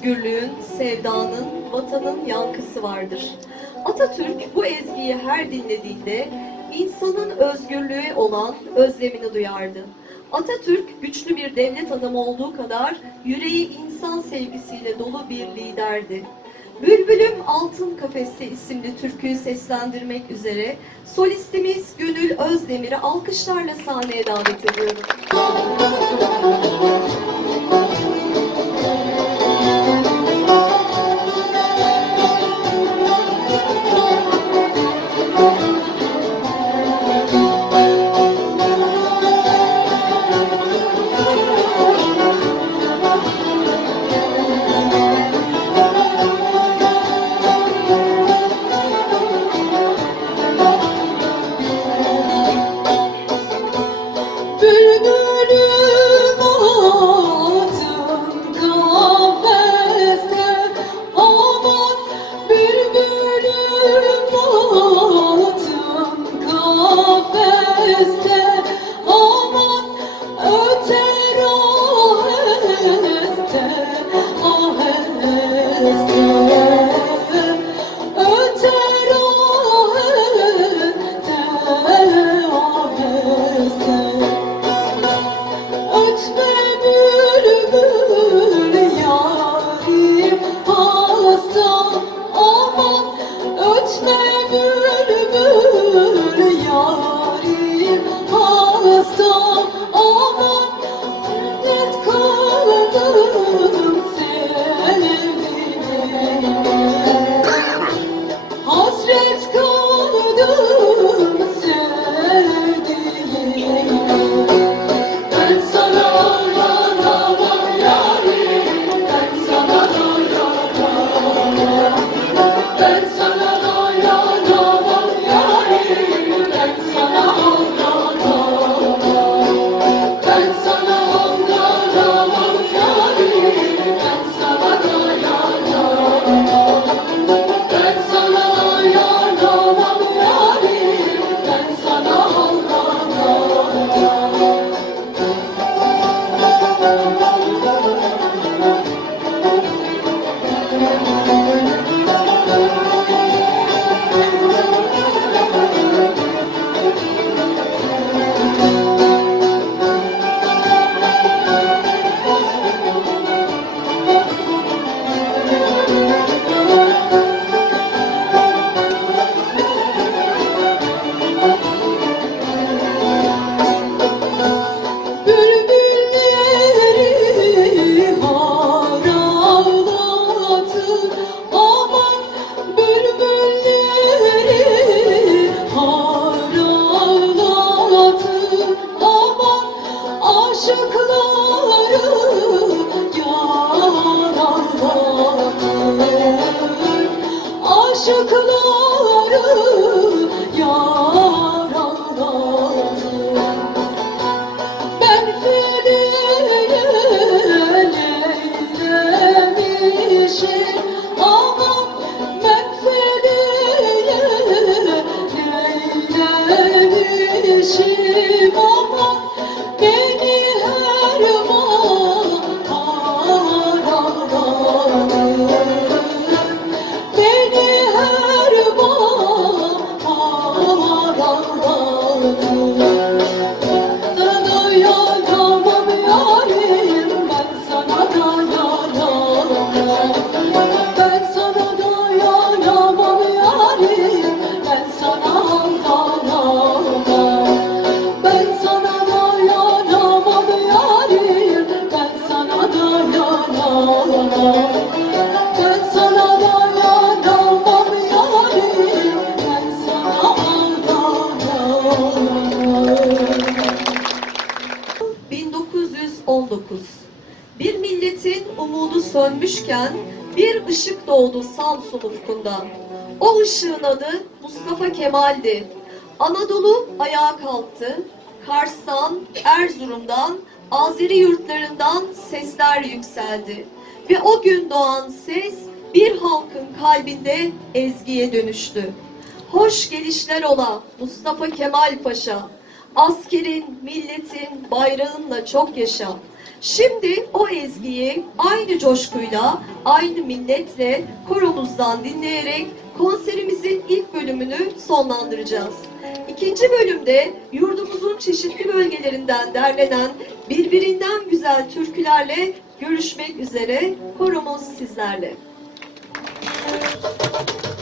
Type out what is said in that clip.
özgürlüğün, sevdanın, vatanın yankısı vardır. Atatürk bu ezgiyi her dinlediğinde insanın özgürlüğe olan özlemini duyardı. Atatürk güçlü bir devlet adamı olduğu kadar yüreği insan sevgisiyle dolu bir liderdi. Bülbülüm Altın Kafeste isimli türküyü seslendirmek üzere solistimiz Gönül Özdemir'i alkışlarla sahneye davet ediyorum. Ötme bülbül yarim 1919 Bir milletin umudu sönmüşken bir ışık doğdu Samsun ufkundan. O ışığın adı Mustafa Kemal'di. Anadolu ayağa kalktı. Kars'tan, Erzurum'dan, Azeri yurtlarından sesler yükseldi. Ve o gün doğan ses bir halkın kalbinde ezgiye dönüştü. Hoş gelişler ola Mustafa Kemal Paşa. Askerin, milletin, bayrağınla çok yaşa. Şimdi o ezgiyi aynı coşkuyla, aynı minnetle koromuzdan dinleyerek konserimizin ilk bölümünü sonlandıracağız. İkinci bölümde yurdumuzun çeşitli bölgelerinden derlenen birbirinden güzel türkülerle görüşmek üzere koromuz sizlerle. Marş ileri,